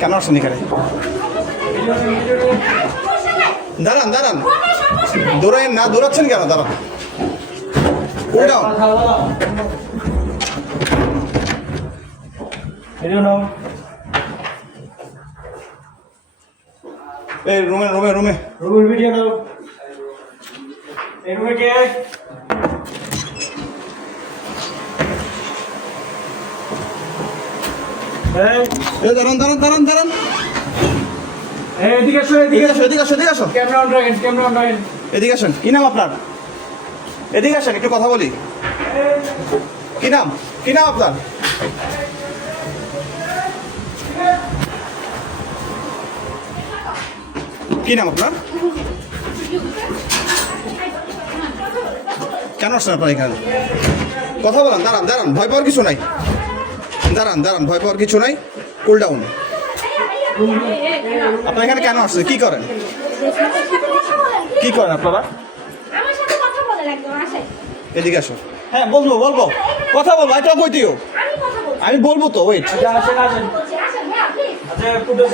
কেন আসছেন এখানে? দাঁড়ান দাঁড়ান, দৌড়াইন না, দৌড়াচ্ছেন কেন? দাঁড়ান, এই রুমে রুমে রুমে রুমের ভিডিও নাও। এই রুমে কে? দাঁড়ান দাঁড়ান দাঁড়ান দাঁড়ান, এদিকে আসো, এদিকে আসো এদিকে আসো এদিকে আসো, ক্যামেরা অন রাখেন, ক্যামেরা অন রাখেন। এদিকে আসেন। কি নাম আপনার? এদিকে আসেন, একটু কথা বলি। কি নাম? কি নাম আপনার? কি নাম আপনার? কেন আসছেন আপনার এখানে? কথা বলেন। দাঁড়ান দাঁড়ান, ভয় পাওয়ার কিছু নাই। দাঁড়ান দাঁড়ান, ভয় পাওয়ার কিছু নাই। Cool down. আপনার এখানে কেন আসছেন? কি করেন? কি করেন আপনারা? এদিকে আসো। হ্যাঁ বলবো বলবো, কথা বলবো। এটা কইতিও আমি বলবো তো। ওয়েট, আচ্ছা আসেন আসেন। আচ্ছা ফুটেজ